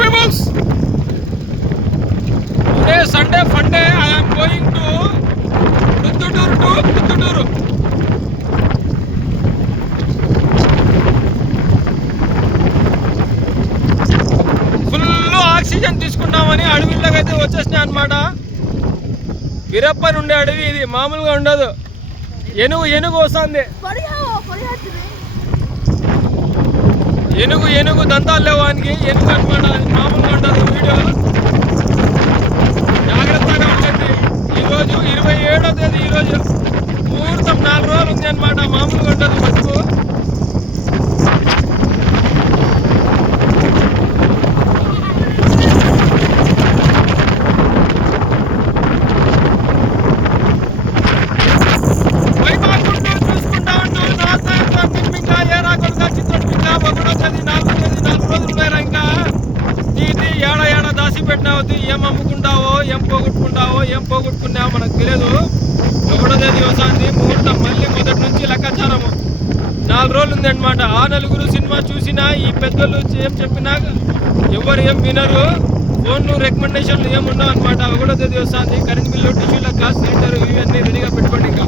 Peoples, today Sunday fun day. I am going to Proddatur. Full oxygen తీసుకుంటామని అడవిలోకి అయితే వచ్చేసినాయి అనమాట. వీరప్పని ఉండే అడవి ఇది, మామూలుగా ఉండదు. ఏనుగు వస్తుంది. ఏనుగు దంతాలు లేవు వానికి. ఏనుగు అనమాట, అది మామూలుగా ఉండదు. వీడియో జాగ్రత్తగా ఉంటుంది. ఈరోజు 27వ తేదీ, ఈరోజు ముహూర్తం 4 రోజులు ఉంది అనమాట. మామూలుగా ఉండదు బతుకు. ఏం అమ్ముకుంటావో, ఏం పోగొట్టుకున్నావో మనకు తెలియదు. 1వ తేదీ వస్తుంది ముహూర్తం. మళ్ళీ మొదటి నుంచి లెక్కాచారము 4 రోజులు ఉంది అనమాట. ఆ నలుగురు సినిమా చూసినా ఈ పెద్దోళ్ళు ఏం చెప్పినా ఎవరు ఏం వినరు. ఫోన్లు రికమెండేషన్లు ఏముండవు అనమాట. 1వ తేదీ వస్తుంది. కరెంట్ బిల్లు, టిష్యూల గ్లాస్, సిలిండర్ ఇవన్నీ రెడీగా పెట్టుకోండి. ఇంకా